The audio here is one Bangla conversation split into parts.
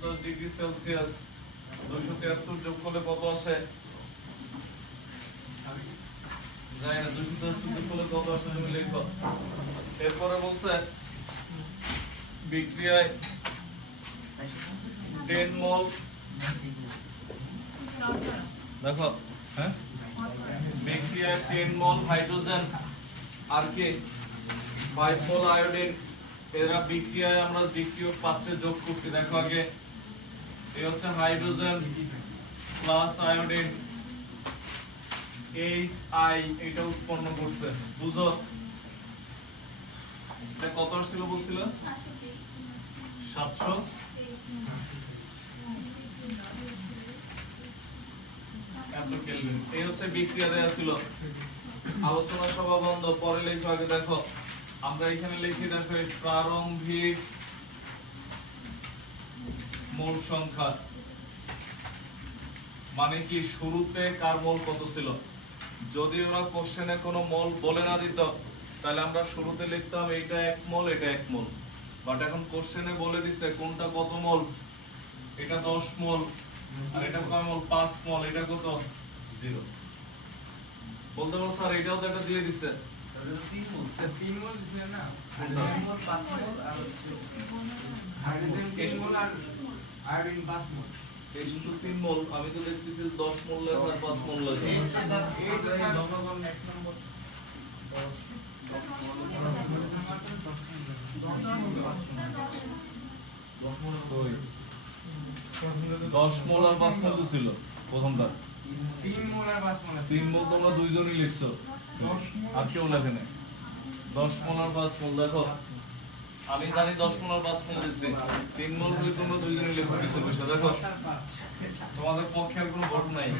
50°C 273 যোগ করলে কত আসে? জানি না 273 যোগ করলে কত আসে তুমি লিখো। এরপরে বলছে বিক্রিয়ায় 10 মোল, দেখো হ্যাঁ, বিক্রিয়ায় 10 মোল হাইড্রোজেন আর কি 5 মোল আয়োডিন, এরা বিক্রিয়ায় আমরা বিক্রিয়ক পাত্রে যোগ করছি। দেখো আগে এই হচ্ছে হাইড্রোজেন প্লাস আয়োডিন HI, এটা উৎপন্ন করছে। বুঝো এটা কত আসছিল বলছিল? 700। এত কেলভিন। এই হচ্ছে বিক্রিয়া দেয়া ছিল। আলোচনা সভা বন্ধ, পরে লেখো আগে। দেখো আমরা এখানে লিখি, দেখো প্রারম্ভিক মোল সংখ্যা মানে কি শুরুতে কার মোল কত ছিল। যদি ওরা কোশ্চেনে কোনো মোল বলে না দিত তাহলে আমরা শুরুতে লিখতাম এটা 1 মোল, এটা 1 মোল। বাট এখন কোশ্চেনে বলে দিছে কোনটা কত মোল, এটা 10 মোল আর এটা কয় মোল, 5 মোল, এটা কত 0। বলতে পারো স্যার এটাও তো একটা দিয়ে দিছে, তাহলে তো 3 মোল, স্যার 3 মোল দিছিলেন না? 3 মোল 5 মোল আর হাইড্রোজেন 3 মোল আর আয়োডিন 5 মোল। এই শুধু 3 মোল, আমি তো দেখতেছি 10 মোল লেখা আর 5 মোল লেখা। স্যার এই তো স্যার জনগণ 1 নম্বর 10 মোল আর 5 মোল ছিল প্রথমটা। 3 মোল আর 5 মোল আছে। 3 মোল তোমরা দুইজনই লিখছো, 10 মোল আর কেউ লেখে নাই। 10 মোল আর 5 মোল, দেখো আমি জানি 10 মোল আর 5 মোল দিছি, 3 মোল বলে তোমরা দুইজনই লিখছো কিছু বিষয়। দেখো তোমাদের পক্ষে আর কোনো ভোট নাই।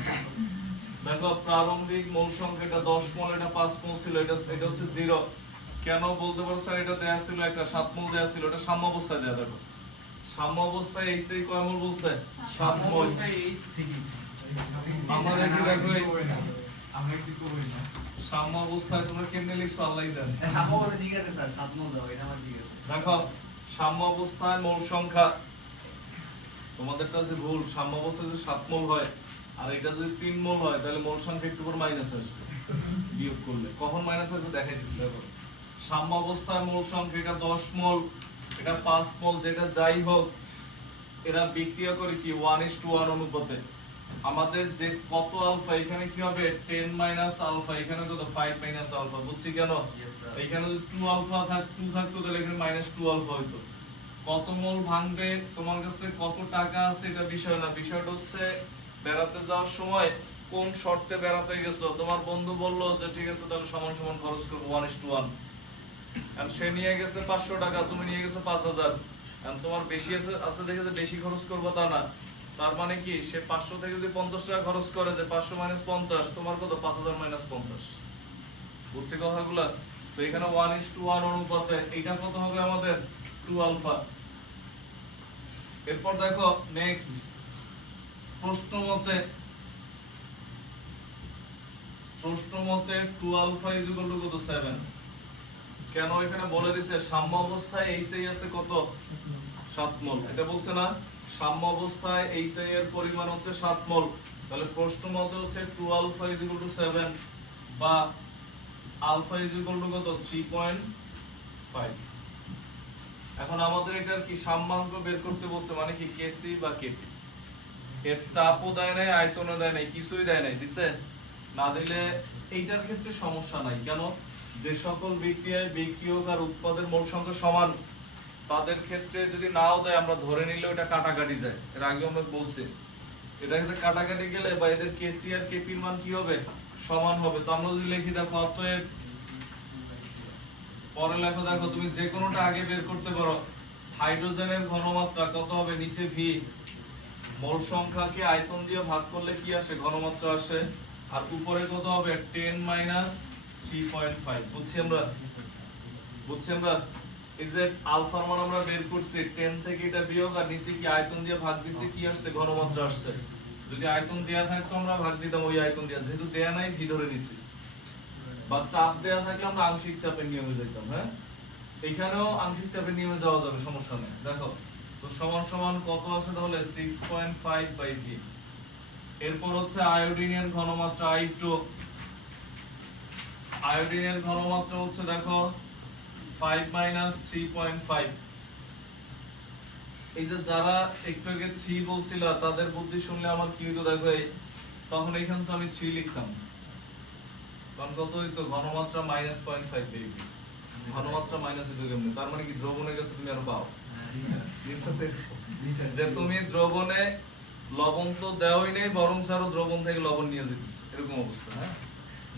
দেখো প্রারম্ভিক মোল সংখ্যাটা 10 মোল, এটা 5 মোল ছিল, এটা হচ্ছে 0। কেন বলতে পারো স্যার? এটা দেয়া ছিল একটা 7 মোল দেয়া ছিল, এটা সাম্য অবস্থায় দেয়া। দেখো সাম্য অবস্থায় এইচে কয় মোল বলছে? 7 মোল। আমাদের কি দেখো আমরা কিছু করি না। সাম্য অবস্থায় তোমরা কেমনে লিখছো আল্লাহই জানে। সাম্য বলে ঠিক আছে স্যার, 7 মোল দাও, এটা আমার ঠিক আছে। দেখো সাম্য অবস্থায় মোল সংখ্যা, তোমাদেরটা যে ভুল, সাম্য অবস্থায় যদি 7 মোল হয় আর এটা যদি 3 মোল হয় তাহলে মোল সংখ্যা একটু পর মাইনাস আসবে বিয়োগ করলে। কখন মাইনাস আসবে দেখাই দিচ্ছি। দেখো সাম্য অবস্থায় মোল সংখ্যা এটা 10 মোল, এটা 5 মোল, যেটা যাই হোক এরা বিক্রিয়া করে কি 1:1 অনুপাতে। আমাদের যে কত আলফা, এখানে কি হবে 10 মাইনাস আলফা, এখানে কত 5 মাইনাস আলফা। বুঝছি কেন? এখানে যদি 2 আলফা 2 থাকতো তাহলে এখানে -2 আলফা হইতো। কত মোল ভাঙবে, তোমার কাছে কত টাকা আছে এটা বিষয় না, বিষয়টা হচ্ছে বেড়াতে যাওয়ার সময় কোন শর্তে বেড়াতে গেছো। তোমার বন্ধু বললো যে ঠিক আছে তাহলে সমান সমান খরচ করবো 1:1, আর সে নিয়ে গেছে 500 টাকা, তুমি নিয়ে গেছো 5000, আর তোমার বেশি আছে দেখে যে বেশি খরচ করবো তা না। তার মানে কি সে 500 থেকে যদি 50 টাকা খরচ করে, যে 500 - 50 তোমার কত 5000 - 50। বুঝছি কথাগুলা? তো এখানে 1:1 অনুপাতে এইটা কত হবে আমাদের 2 আলফা। এরপর দেখো নেক্সট প্রশ্ন মতে 2 আলফা = কত 7। কেন এখানে বলে দিছে সাম্য অবস্থায় HI আছে কত 7 মোল, এটা বলছে না? সাম্য অবস্থায় HI এর পরিমাণ হচ্ছে 7 মোল, তাহলে প্রশ্ন মতে হচ্ছে 2 আলফা = 7 বা আলফা = কত 3.5। এখন আমাদের এটার কি সাম্যাঙ্ক বের করতে বলছে, মানে কি কেসি বা কেপি। এর চাপও দেয় নাই, আয়তনও দেয় নাই, কিছুই দেয় নাই। দিছে না দিলে এইটার ক্ষেত্রে সমস্যা নাই। কেন? যে সকল বিক্রিয়ায় বিক্রিয়ক আর উৎপাদের মোল সংখ্যা সমান তাদের ক্ষেত্রে যদি নাও দেয় আমরা ধরে নিলে ওটা কাটাকাটি যায়। এর আগে আমরা বলছি এটা ক্ষেত্রে কাটাকাটি গেলে বা এদের কেসি আর কেপির মান কি হবে সমান হবে। তো আমরা যদি লিখি দেখো অতএব, পরে লেখো দেখো তুমি যে কোনোটা আগে বের করতে পারো। হাইড্রোজেনের ঘনমাত্রা কত হবে, নিচে ভি, মোল সংখ্যাকে আয়তন দিয়ে ভাগ করলে কি আসে ঘনমাত্রা আসে, আর উপরে কত হবে 10 - 3.5। বুঝছি আমরা এই যে আলফার মান আমরা বের করছি 10 থেকে এটা বিয়োগ আর নিচে কি আয়তন দিয়ে ভাগ দিছি, কি আসছে ঘনমাত্রা আসছে। যদি আয়তন দেয়া থাকতো আমরা ভাগ দিতাম ওই আয়তন দিয়ে, যেহেতু দেয়া নাই ভি ধরে নিছি। বা চাপ দেয়া থাকলে আমরা আংশিক চাপের নিয়মে যেতাম। হ্যাঁ, এখানেও আংশিক চাপের নিয়মে যাওয়া যাবে, সমস্যা নেই। দেখো তো সমান সমান কত আসে তাহলে 6.5 বাই ভি। এরপর হচ্ছে আয়োডিনের ঘনমাত্রা I2। আয়োডিনের ঘনমাত্রা হচ্ছে দেখো 5 - 3.5। এই যে যারা একটু আগে 3 বলছিল তাদের বুদ্ধি শুনলে আমার কি হইতো দেখো, তখন এখানে তো আমি 3 লিখতাম, কারণ কত হইতো ঘনমাত্রা -0.5 বেবি, ঘনমাত্রা মাইনাস হইতো কেমনে? তার মানে কি দ্রবণে গেছে তুমি আরো পাও যে তুমি দ্রবণে লবণ তো দেওয়াই নেই, বরং আরো দ্রবণ থেকে লবণ নিয়ে যেতেছে, এরকম অবস্থা। হ্যাঁ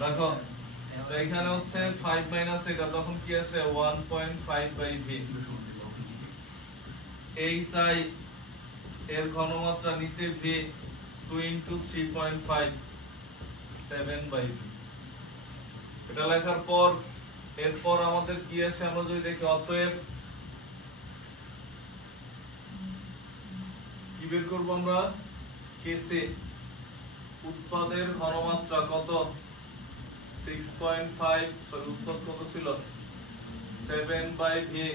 দেখো, তো এখানে হচ্ছে 5 - এটা, তখন কি আসে 1.5 বাই ভি। এই সাই এর ঘনমাত্রা নিচে ভি 2 * 3.5 7 বাই ভি। এটা লেখার পর এরপর আমাদের কি আসে আমরা যদি দেখি, অতএব কি বের করব আমরা, কেসে উৎপাদের ঘনমাত্রা কত 6.5, সরি উৎপাদ কত ছিল 7 বাই ভি।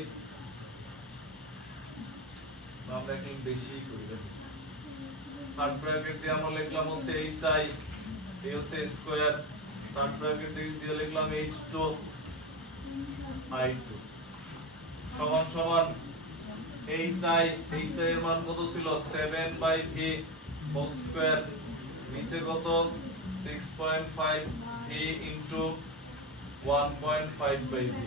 আমরা একটু বেশি করি, থার্ড ব্র্যাকেট দিয়ে আমরা লিখলাম হচ্ছে এইচ আই, এই হচ্ছে স্কয়ার, থার্ড ব্র্যাকেট দিয়ে লিখলাম H2 I2 সমান সমান এইচ আই এর মান কত ছিল 7 বাই ভি হোল স্কয়ার, নিচে কত 6.5 ভি ইনটু 1.5 বাই ভি,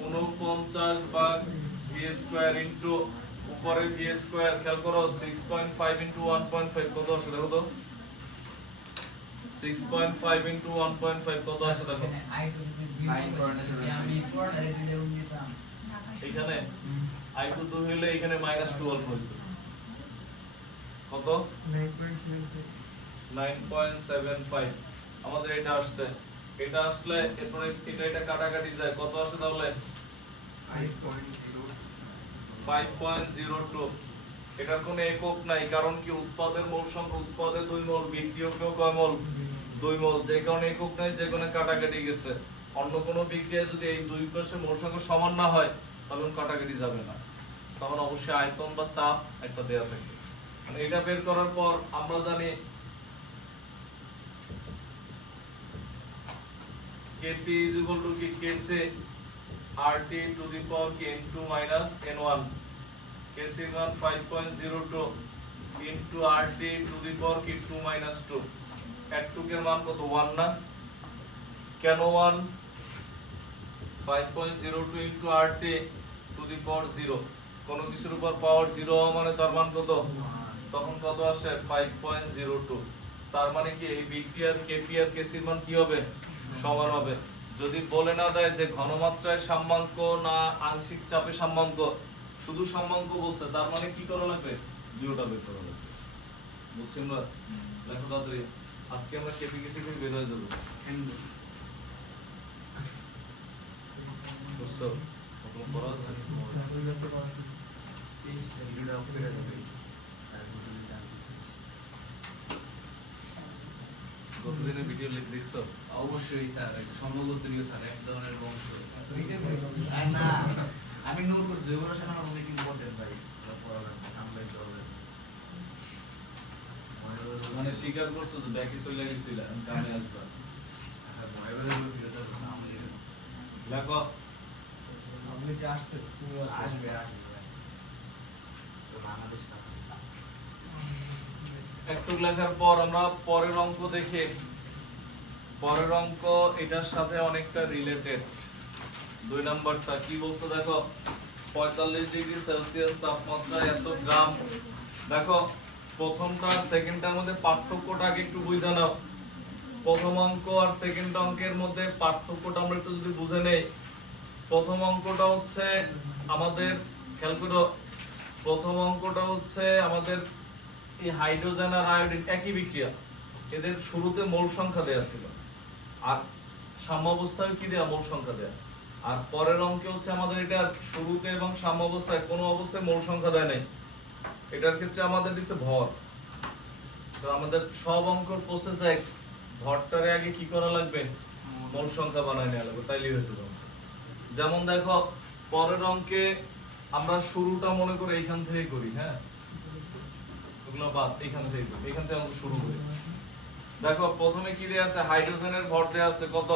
49 ভাগ ভি স্কয়ার ইনটু উপরে ভি স্কয়ার, খেয়াল করো 6.5 ইনটু 1.5 কত আসে দেখো তো, 6.5 ইনটু 1.5 কত আসে দেখো, এখানে I2 2 হইলে এখানে -12 হইতো, কত 9.75 আমাদের এটা আসছে। এটা আসলে এরপরে এটা কাটাকাটি যায়, কত আসে তাহলে 5.02। এটার কোনো একক নাই, কারণ কি উৎপাদের মোল সংখ্যা, উৎপাদে 2 মোল, বিক্রিয়কেও কয় মোল 2 মোল, যে কারণে একক নাই, যে কারণে কাটাকাটি গেছে। অন্য কোনো বিক্রিয়ায় যদি এই দুই পাশে মোল সংখ্যা সমান না হয় তাহলে কাটাকাটি যাবে না, তখন অবশ্যই আয়তন বা চাপ একটা দেয়া থাকে। মানে এটা বের করার পর আমরা জানি Kp is equal to কি Kc RT to the power k into minus n1, Kc মান 5.02 into RT to the power k 2 minus 2, at 2 এর মান কত 1 না, কেন 1, 5.02 into RT to the power 0, কোন কিছুর উপর পাওয়ার 0 হওয়া মানে তার মান কত, তখন কত আসে 5.02। তার মানে কি এই বিক্রিয়ার Kp আর Kc এর মান কি হবে, সমান হবে। যদি বলে না দেয় যে ঘনমাত্রায় সাম্যাঙ্ক না আংশিক চাপে সাম্যাঙ্ক, শুধু সাম্যাঙ্ক বলছে, তার মানে কি করা লাগবে, দুটোটা বের করা লাগবে। বুঝছেন না? দেখো তাড়াতাড়ি, আজকে আমরা Kp Kc থেকে বের হয়ে যাব। বুঝছো? কত পড়া আছে? কতদিনের ভিডিও লিখ দেখছো? অবশ্যই স্যার, সমগোত্রীয় স্যার, এক ধরনের বংশ। না, আমি নোট করছি, ওগুলো স্যার আমার অনেক ইম্পর্টেন্ট ভাই, মানে স্বীকার করছো তো ব্যাকে চলে গেছিল, আমি কামে আসবা। দেখো আপনি কি আসছে, তুমি আসবে বাংলাদেশ একটু লেখার পর আমরা পরের অঙ্ক দেখে, পরের অঙ্ক এটার সাথে অনেকটা রিলেটেড। 2 নাম্বারটা কি বলছো দেখো, 45 ডিগ্রি সেলসিয়াস তাপমাত্রা এত গ্রাম। দেখো প্রথমটা সেকেন্ডটার মধ্যে পার্থক্যটা আগে একটু বুঝে নাও। প্রথম অঙ্ক আর সেকেন্ড অঙ্কের মধ্যে পার্থক্যটা আমরা একটু যদি বুঝে নেই। প্রথম অঙ্কটা হচ্ছে আমাদের, খেয়াল করো, প্রথম অঙ্কটা হচ্ছে আমাদের এই হাইড্রোজেন আর আয়োডিন একই বিক্রিয়া, এদের শুরুতে মোল সংখ্যা দেয়া ছিল, আর সাম্যাবস্থায় কি দেয়া, মোল সংখ্যা দেয়া। আর পরের অঙ্কে হচ্ছে আমাদের এটা শুরুতে এবং সাম্যাবস্থায় কোনো অবস্থায় মোল সংখ্যা দেয় নাই, এটার ক্ষেত্রে আমাদের দিচ্ছে ভর। তো আমাদের সব অঙ্কর প্রসেস এক, ভরটারে আগে কি করা লাগবে, মোল সংখ্যা বানায় নেওয়া লাগবে, তাইলেই হয়েছে। যেমন দেখো পরের অঙ্কে আমরা শুরুটা মনে করে এইখান থেকে করি, হ্যাঁ ওগুলো বাদ, এইখান থেকে করি, এইখান থেকে আমরা শুরু করি। দেখো প্রথমে কি দেয়া আছে, হাইড্রোজেনের ভর দেয়া আছে কত,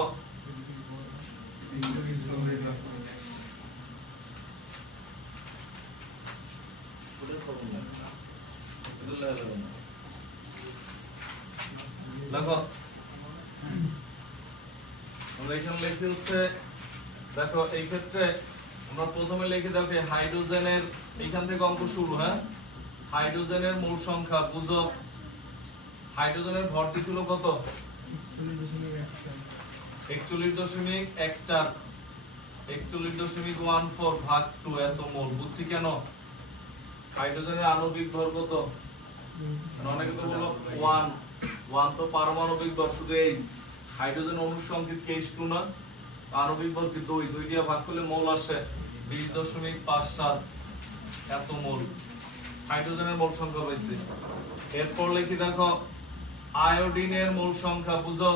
দেখো আমরা এখানে লিখি হচ্ছে, দেখো এই ক্ষেত্রে আমরা প্রথমে লিখে দেখো হাইড্রোজেনের এইখান থেকে অঙ্ক শুরু, হ্যাঁ হাইড্রোজেনের মোল সংখ্যা বুঝো, হাইড্রোজেনের ভর্তি ছিল কত 41.14, 41.14 ভাগ 2 এত মোল, বুঝছি কেন, হাইড্রোজেনের আণবিক ভর কত, অনেকে তো বললো 1 তো পারমাণবিক ভর শুধু H, হাইড্রোজেন অণুর সংখ্যা H2 না, আণবিক ভর কি 2 দিয়ে ভাগ করলে মোল আসে 20.57 এত মোল, হাইড্রোজেনের মোল সংখ্যা হয়েছে। এরপর লিখি দেখো আয়োডিনের মোল সংখ্যা বুঝো,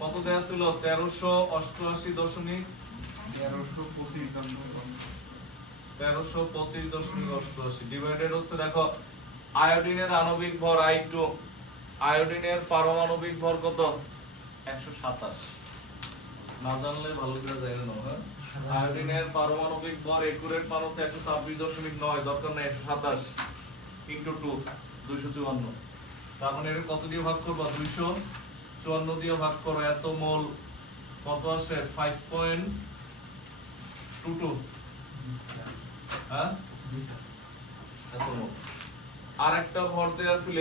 কত দেয়া ছিল 1325.88 ডিভাইডেড হচ্ছে, দেখো আয়োডিনের আণবিক ভর I2, আয়োডিনের পারমাণবিক ভর কত 127, না জানলে ভালো করে জানেন না, হ্যাঁ আয়োডিনের পারমাণবিক ভর একুরেট মান হচ্ছে 126.9, দরকার নাই 127 ইনটু 2 254, তার মানে এটা কত দিয়ে ভাগ করবা 254 দিয়ে ভাগ করো, এত মোল কত আসে 5.22, হ্যাঁ এত মোল। আরেকটা ভর দেয়া ছিল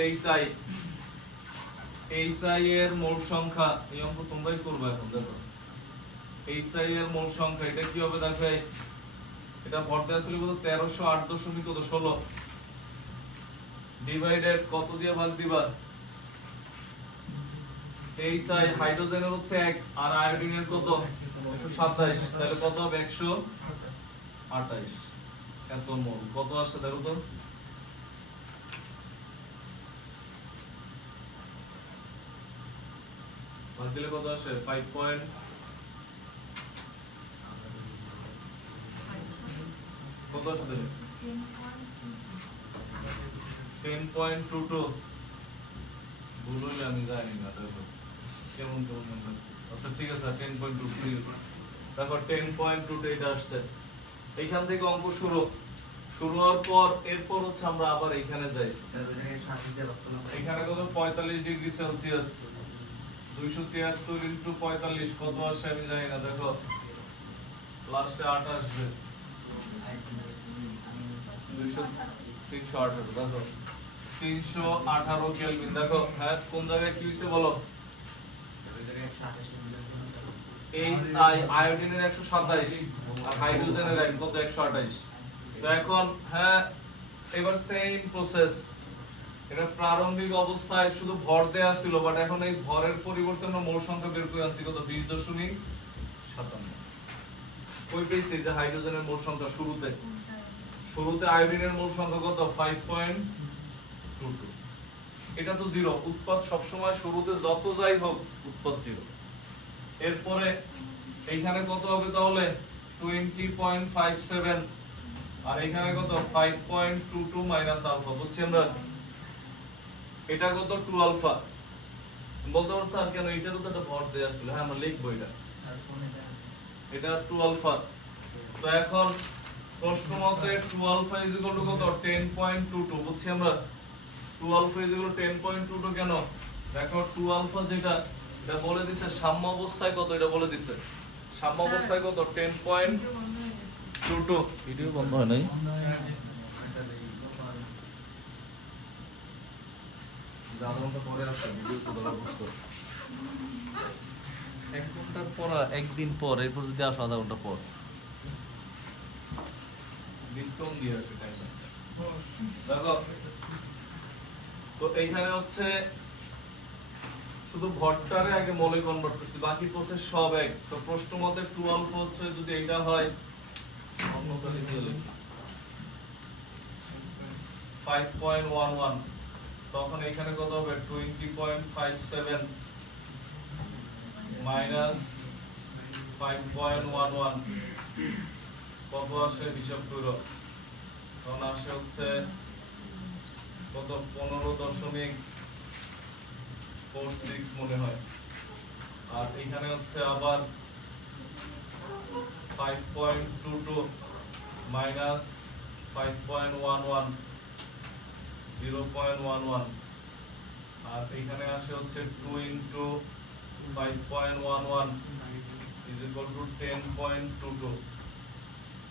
HI এর মোল সংখ্যা, এই অঙ্ক তোমরাই করবে এখন, দেখো HI এর মোল সংখ্যা এটা কি হবে, দেখো এটা ভর দেয়া ছিল কত 1308.16 ডিভাইডেড কত দিয়ে ভাগ দিবা, HI হাইড্রোজেনের হচ্ছে 1 আর আয়োডিনের কত 127, তাহলে কত হবে 128 এত মোল, কত আসছে দেখো তো, ভাগ দিলে কত আসে 5 পয়েন্ট, কত আসে দেখো 10.22, ভুল হইলে আমি জানি না, দেখো কেমন নাম্বার, আচ্ছা ঠিক আছে 10.23, দেখো 10.2 এটা আসছে। এইখান থেকে অঙ্ক শুরু হওয়ার পর এরপর হচ্ছে আমরা আবার এইখানে যাই, এখানে কত 45 ডিগ্রি সেলসিয়াস, 273 ইনটু 45 কত আসে আমি জানি না, দেখো লাস্টে 8 আসবে 318, দেখো 318 কেলভিন, দেখো হ্যাঁ কোন জায়গায় কি হইছে বলো, HI আয়োডিনের 127 আর হাইড্রোজেনের কত 128, তো এখন হ্যাঁ এবার সেম প্রসেস, এটা প্রারম্ভিক অবস্থায় শুধু ভর দেয়া ছিল, বাট এখন এই ভরের পরিবর্তে আমরা মোল সংখ্যা বের করে আনছি কত 20.57, কই পেয়েছি যে হাইড্রোজেনের মোল সংখ্যা শুরুতে আয়োডিনের মোল সংখ্যা কত 5.22, এটা তো জিরো, উৎপাদ সবসময় শুরুতে যত যাই হোক উৎপাদ জিরো। এরপরে এইখানে কত হবে তাহলে 20.57 আর এখানে কত 5.22 মাইনাস আলফা, বুঝছি আমরা, এটা কত 2 আলফা, বলতে পারো স্যার কেন এটারও তো একটা ভর দেয়া ছিল, হ্যাঁ আমরা লিখবো এটা 2 আলফা, তো এখন প্রশ্ন মতে 2 আলফা ইজ ইকুয়াল টু কত 10.22, বুঝছি আমরা 2 আলফা ইজ ইকুয়াল টু 10.22 কেন, দেখো 2 আলফা যেটা এটা বলে দিছে সাম্য অবস্থায় কত, এটা বলে দিছে সাম্য অবস্থায় কত 10.22, ভিডিও বন্ধ হয় নাই, আধা ঘন্টা পরে আসছে ভিডিও তো বলা বুঝতো, 1 ঘন্টার পর একদিন পর, এরপর যদি আসো আধা ঘন্টা পর ডিসকাউন্ট দিয়ে আসে টাইম, দেখো তো এইখানে হচ্ছে শুধু ভরটারে আগে মোলে কনভার্ট করছি, বাকি প্রসেস সব এক। তো প্রশ্ন মতে 2 আলফা হচ্ছে যদি এটা হয় অন্যটা লিখে লিখি 5.11, তখন এখানে কত হবে 20.57 মাইনাস 5.11 কত আসে হিসাব করো তখন আসে হচ্ছে কত 15.46 মনে হয়। আর এখানে হচ্ছে আবার 5.22 মাইনাস 5.11 0.11 আর এখানে আসে হচ্ছে 2 into 5.11 is equal to 10.22।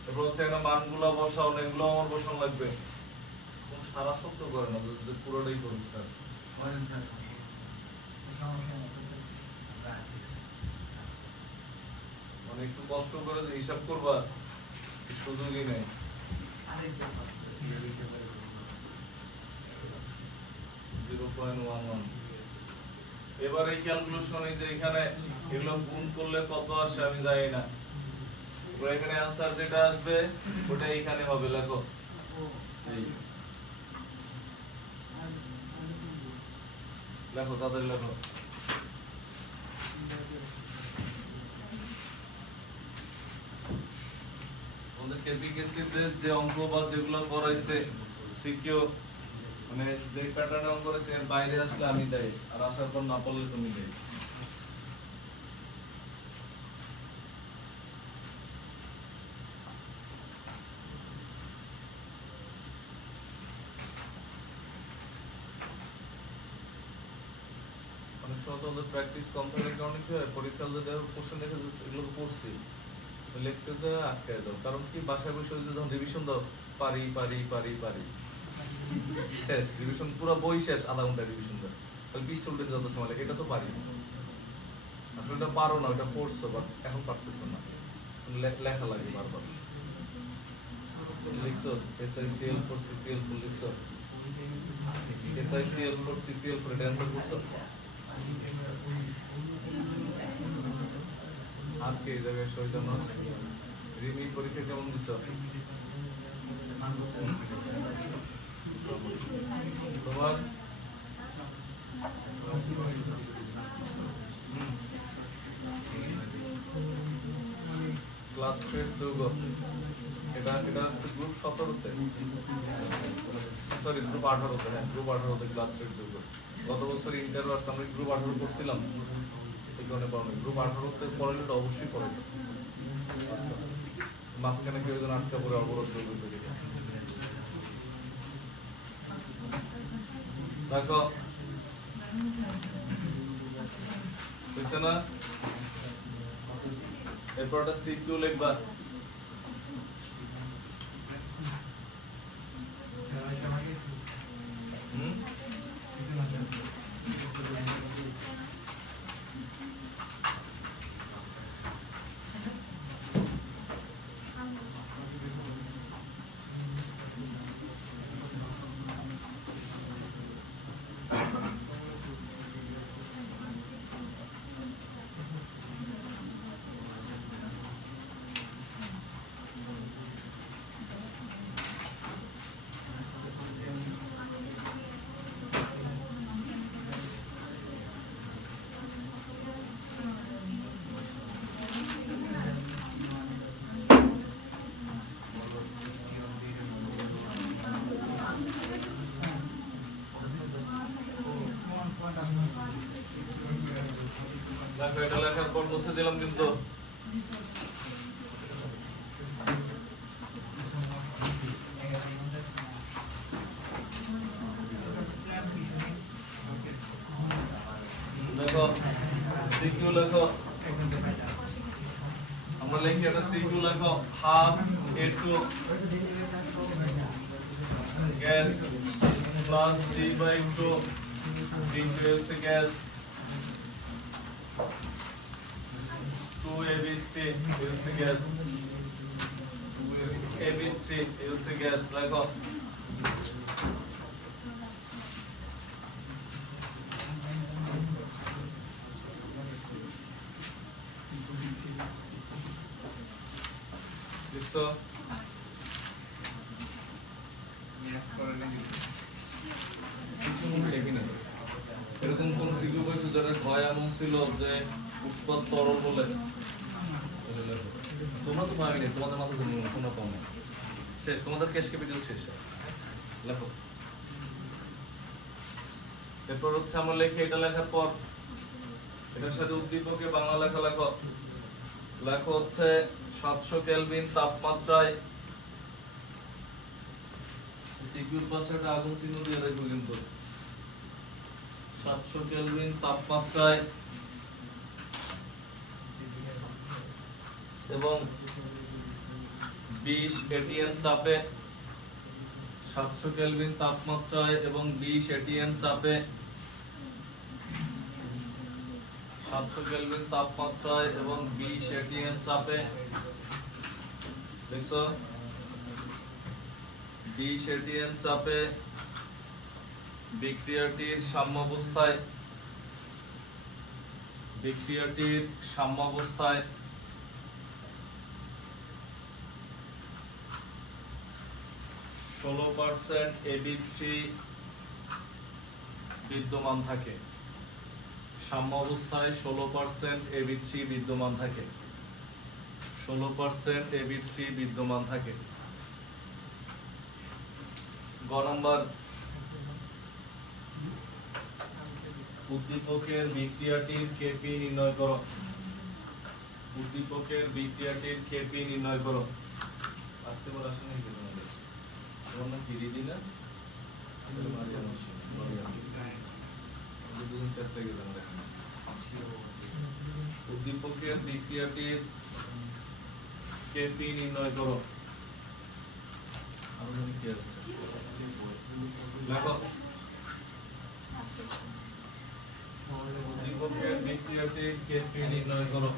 এরপর হচ্ছে এখানে মানগুলো বসাও, এগুলো আমার বসানো লাগবে। কোন সারা শব্দ করে না, যে পুরোটাই করুন স্যার। বলেন স্যার মানে একটু কষ্ট করে যে হিসাব করবা সুযোগই নেই। আরেকজন 0.11 এবার এই ক্যালকুলেশনে যে এখানে এগুলো গুণ করলে কত আসে আমি জানি না। তো এখানে आंसर যেটা আসবে ওটা এখানে হবে, লেখো এই লেখো তাদের লেখো। আমাদের কেপিকেসিতে যে অঙ্ক বা যেগুলো করাইছে সিকিউ মানে যে প্যাটার্নে অঙ্ক করেছে এর বাইরে আসলে আমি দেই, আর আসার পর না পারলে তুমি দেই। অনেক সময় তো আমাদের প্র্যাকটিস কম থাকার কারণে কি হয়, পরীক্ষা যদি কোশ্চেন দেখে এগুলো পড়ছি লিখতে যায় আটকে দাও। কারণ কি বাসায় বসে যখন রিভিশন দাও পারি পারি পারি পারি শেষ রিভিশন পুরো বই শেষ, আধা ঘন্টা রিভিশন দাও তাহলে পিস্টল উল্টে যত সময় লাগে এটা তো পারি আসলে এটা পারো না, ওটা পড়ছো বাট এখন পারতেছো না, লেখা লাগে বারবার। লিখছো SICL for CCL for লিখছো SICL for CCL for এটা অ্যানসার করছো। আজকে এই জায়গায় সৈজন্য রিমি পরীক্ষা কেমন দিছ? তোমার ক্লাস 8 যৌগ এটা গ্রুপ 17তে সরি গ্রুপ 18তে, হ্যাঁ গ্রুপ 18তে ক্লাস 8 যৌগ। গত বছর ইন্টারভিউ আমরা গ্রুপ 18 করছিলাম, এই কারণে পড়ানো গ্রুপ 18তে পড়ালে তো অবশ্যই পড়ে মাঝখানে কেউ যেন আটকা পড়ে অবরোধ করবে। দেখো বুঝছো না, এরপর একটা সিকিউ লিখবা। দেখো এটা লেখার পর মুছে দিলাম কিন্তু দেখো সিকিউ লেখো, আমরা লিখি এটা সিকিউ লেখো half A2 gas plus G/2 into হচ্ছে গ্যাস 2AB3 হচ্ছে গ্যাস 2AB3 হচ্ছে গ্যাস লেখো। লিখছো এরকম কোন সিকিউ পাইছো যেটা ভয় এমন ছিল যে উৎপাদ তরল বলে তোমরা তো পাইনি, তোমাদের মাথা তোমরা কম শেষ, তোমাদের কেস ক্যাপিটাল শেষ। লেখো। এরপর হচ্ছে আমরা লিখি, এটা লেখার পর এটার সাথে উদ্দীপকে বাংলা লেখা লেখো। লেখো হচ্ছে 700 কেলভিন তাপমাত্রায়, সিকিউর পাশে একটা আগুন চিহ্ন দিয়ে রাখবো কিন্তু। 700 কেলভিন তাপমাত্রায় এবং 20 atm চাপে, 700 কেলভিন তাপমাত্রায় এবং 20 atm চাপে, 700 কেলভিন তাপমাত্রায় এবং 20 atm চাপে, দেখছো 20 atm চাপে বিক্রিয়াটির সাম্যাবস্থায়, বিক্রিয়াটির সাম্যাবস্থায় 16% AB3 বিদ্যমান থাকে। সাম্যাবস্থায় 16% AB3 বিদ্যমান থাকে, 16% AB3 বিদ্যমান থাকে। গ নাম্বার, উদ্দীপকের বিক্রিয়াটির কেপি নির্ণয় করো। উদ্দীপকের বিক্রিয়াটির কেপি নির্ণয় করো। আজকে বলা আসে নাকি তোমাদের? তোমার নাম কি দিদি না? আসলে মারিয়াম আসে। মারিয়াম। দুদিন টেস্ট লেগে যাবে দেখেন। উদ্দীপকের বিক্রিয়াটির কেপি নির্ণয় করো। আরো জানি কি আছে? লেখো। উদ্দীপকের বিক্রিয়াটির কেপি নির্ণয় করো।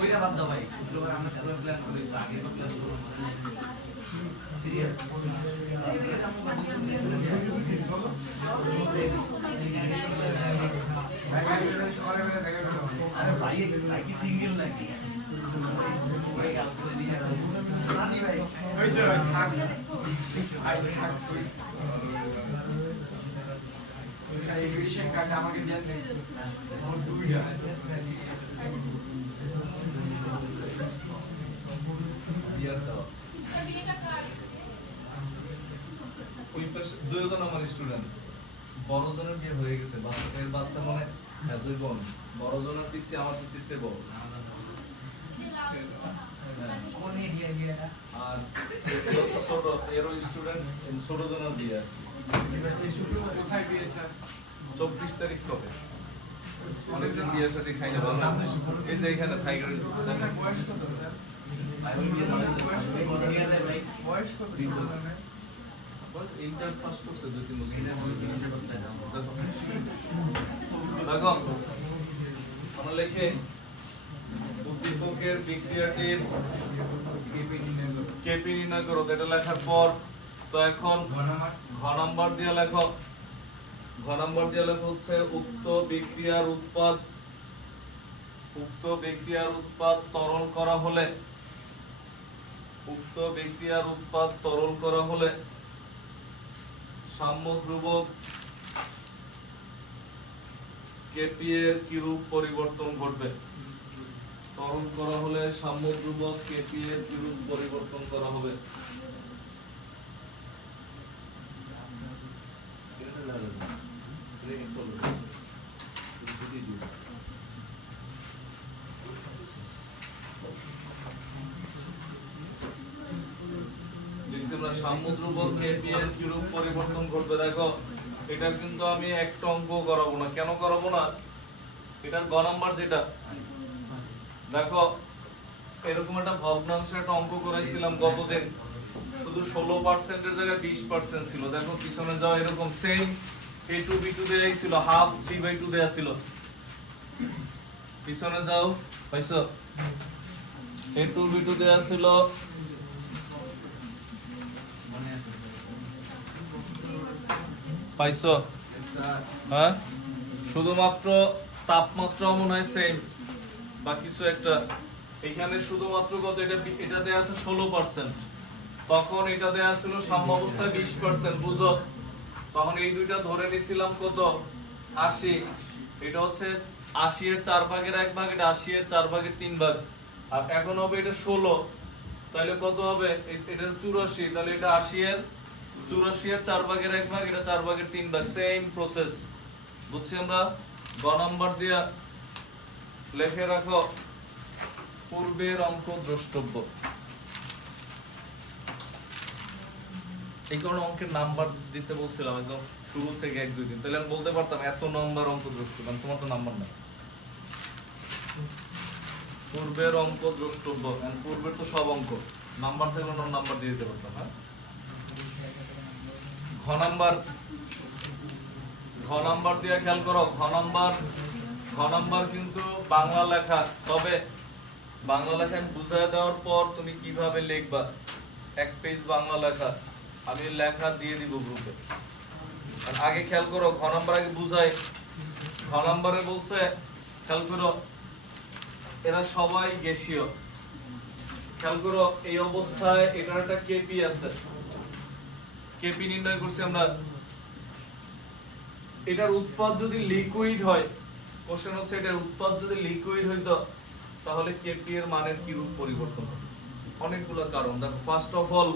ওইটা বাদ দাও ভাই, শুক্রবার আমরা শুক্রবার প্ল্যান করে দিই, আগে তো প্ল্যান করব না। সিরিয়াস আরে ভাই, ভাই কি সিঙ্গেল নাকি? ওই কাল করে নিয়ে রানি ভাই হইছে ভাই, থাক ভাই, থাক প্লিজ। এই এডুকেশন কার্ড আমাকে দেন না, আমার দুইটা ইয়ার দাও। ওই পাশে দুইজন আমার স্টুডেন্ট, বড়জনের বিয়ে হয়ে গেছে, বাচ্চাদের বাচ্চা মানে দুই বোন, বড়জনের পিছে আমার পিছে সে বড়। আর ছোট এরও স্টুডেন্ট, ছোট জনের বিয়ে এই শুক্রবার কোথায় বিয়ে স্যার? 24 তারিখ কবে? অনেকদিন বিয়ের সাথে খাই না, ভালো আছে? এই যে এখানে থাইগার আপনার বয়স কত স্যার? বয়স কত শুক্রবারে? ইন্টার পাস করছে 2-3 বছর। দেখো আমরা লিখে, উদ্দীপকের বিক্রিয়াটির কেপি নির্ণয় করো। এটা লেখার পর তো এখন ঘ নাম্বার দিয়ে লেখো। ঘ নাম্বার দিয়ে লেখো হচ্ছে উক্ত বিক্রিয়ার উৎপাদ তরল করা হলে, উক্ত বিক্রিয়ার উৎপাদ তরল করা হলে সাম্য ধ্রুবক কেপি এর কিরূপ পরিবর্তন ঘটবে? তরল করা হলে সাম্য ধ্রুবক কেপি এর কিরূপ পরিবর্তন করা হবে? সাম্য ধ্রুবক কেপি এর কিরূপ পরিবর্তন ঘটবে। দেখো এটা কিন্তু আমি একটা অঙ্ক করাবো না। কেন করাবো না? এটার গ নাম্বার যেটা, দেখো এরকম একটা ভগ্নাংশের একটা অঙ্ক করাইছিলাম গতদিন, শুধু 16% এর জায়গায় 20% ছিল। দেখো পিছনে যাও, এরকম সেম a2 b2 দেয়া ছিল, হাফ 3/2 দেয়া ছিল। পিছনে যাও, পাইছো? a2 b2 দেয়া ছিল, পাইছো? হ্যাঁ, শুধুমাত্র তাপমাত্রা মনে হয় সেম বা কিছু একটা, এখানে শুধুমাত্র কত, এটা দেয়া আছে 16%, তখন এটা দেয়া ছিল সাম্য অবস্থায় 20%, বুঝো? তখন এই দুইটা ধরে নিছিলাম কত, 80, এটা হচ্ছে 80 এর 4 ভাগের 1 ভাগ, এটা 80 এর 4 ভাগের 3 ভাগ, আর এখন হবে এটা 16, তাহলে কত হবে, এটা 84, তাহলে এটা 80 এর 84 এর 4 ভাগের 1 ভাগ, এটা 4 ভাগের 3 ভাগ, সেম প্রসেস, বুঝছি আমরা? গ নাম্বার দিয়া লিখে রাখো পূর্বের অঙ্ক দ্রষ্টব্য। এই কারণে অঙ্কের নাম্বার দিতে বলছিলাম একদম শুরু থেকে 1-2 দিন, তাহলে আমি বলতে পারতাম এত নম্বর অঙ্ক দ্রষ্টব্য, তোমার তো নাম্বার নাই। পূর্বের অঙ্ক দ্রষ্টব্য, পূর্বের তো সব অঙ্ক নাম্বার থাকলে নাম্বার দিয়ে দিতে পারতাম। হ্যাঁ, ঘ নাম্বার দিয়ে খেয়াল করো, ঘ নাম্বার কিন্তু বাংলা লেখা, তবে বাংলা লেখা আমি বুঝাই দেওয়ার পর তুমি কিভাবে লিখবা, 1 পেজ বাংলা লেখা আমি লেখা দিয়ে দিব গ্রুপে। আর আগে খেয়াল করো, ঘ নাম্বার আগে বুঝাই। ঘ নাম্বারে বলছে, খেয়াল করো, এরা সবাই গ্যাসীয়। খেয়াল করো, এই অবস্থায় এটার একটা কেপি আছে, কেপি নির্ণয় করছি আমরা। এটার উৎপাদ যদি লিকুইড হয়, কোশ্চেন হচ্ছে এটার উৎপাদ যদি লিকুইড হইতো তাহলে কেপি এর মানের কি রূপ পরিবর্তন হবে? অনেকগুলো কারণ দেখো। ফার্স্ট অফ অল,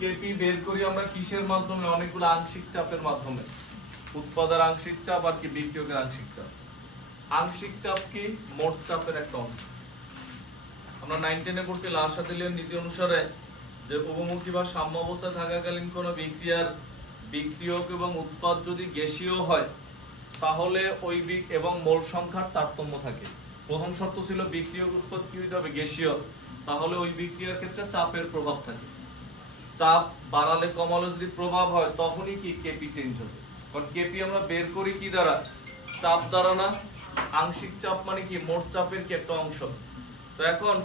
কেপি বের করি আমরা কিসের মাধ্যমে? অনেকগুলো আংশিক চাপের মাধ্যমে। উৎপাদের আংশিক চাপ আর কি বিক্রিয়কের আংশিক চাপ। আংশিক চাপ কি? মোট চাপের একটা অংশ। আমরা 9-10 এ পড়ছি লাসাদিলিয়ার নীতি অনুসারে যে উভমুখী বা সাম্য অবস্থায় থাকাকালীন কোন বিক্রিয়ার বিক্রিয়ক এবং উৎপাদ যদি গ্যাসীয় হয় তাহলে ওই এবং মোল সংখ্যার তারতম্য থাকে। প্রথম শর্ত ছিল বিক্রিয়ক উৎপাদ কি হইতে হবে? গ্যাসীয়, তাহলে ওই বিক্রিয়ার ক্ষেত্রে চাপের প্রভাব থাকে। চাপ বাড়ালে কমালে যদি প্রভাব হয় তখনই কি কেপি চেঞ্জ হবে। কারণ কেপি আমরা বের করি কি দ্বারা? চাপ দ্বারা না? আংশিক চাপ মানে কি? মোট চাপের কি একটা অংশ। তো এখন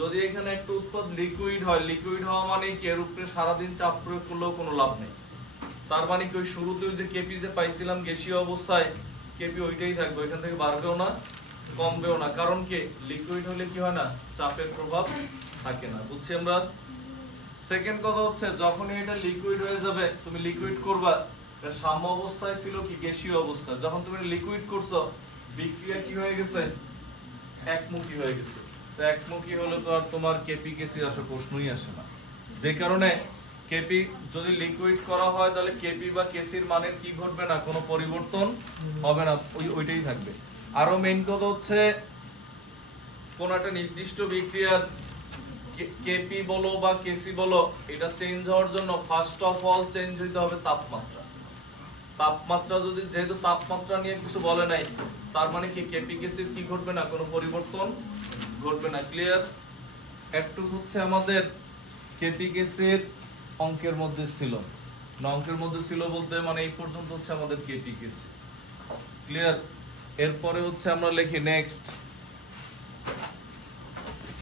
যদি এখানে একটা উৎপাদ লিকুইড হয়, লিকুইড হওয়া মানে কি এর উপরে সারাদিন চাপ প্রয়োগ করলেও কোনো লাভ নেই। তার মানে কি ওই শুরুতে যে কেপি যে পাইছিলাম গ্যাসীয় অবস্থায়, কেপি ওইটাই থাকবে, এখান থেকে বাড়বেও না কমবেও না। কারণ কি লিকুইড হলে কি হয় না? চাপের প্রভাব থাকে না। বুঝছি আমরা? সেকেন্ড কথা হচ্ছে, যখনই এটা লিকুইড হয়ে যাবে, তুমি লিকুইড করবা, এটা সাম্য অবস্থায় ছিল কি গ্যাসীয় অবস্থা, যখন তুমি লিকুইড করছো বিক্রিয়া কি হয়ে গেছে? একমুখী হয়ে গেছে। তো একমুখী হলে তো আর তোমার কেপি কেসির আসলে প্রশ্নই আসে না। যে কারণে কেপি যদি লিকুইড করা হয় তাহলে কেপি বা কেসির মানের কি ঘটবে না? কোনো পরিবর্তন হবে না, ওইটাই থাকবে। আরো মেইন কথা হচ্ছে, কোন একটা নির্দিষ্ট বিক্রিয়ার কেপি বলো বা কেসি বলো, এটা চেঞ্জ হওয়ার জন্য ফার্স্ট অফ অল চেঞ্জ হইতে হবে তাপমাত্রা। তাপমাত্রা যদি, যেহেতু তাপমাত্রা নিয়ে কিছু বলে নাই, তার মানে কি কেপি কেসির কি ঘটবে না? কোনো পরিবর্তন ঘটবে না। ক্লিয়ার? একটু হচ্ছে আমাদের কেপি কেসির অঙ্কের মধ্যে ছিল না, অঙ্কের মধ্যে ছিল বলতে মানে এই পর্যন্ত হচ্ছে আমাদের কেপি কেসি। ক্লিয়ার? এরপরে হচ্ছে আমরা লিখি নেক্সট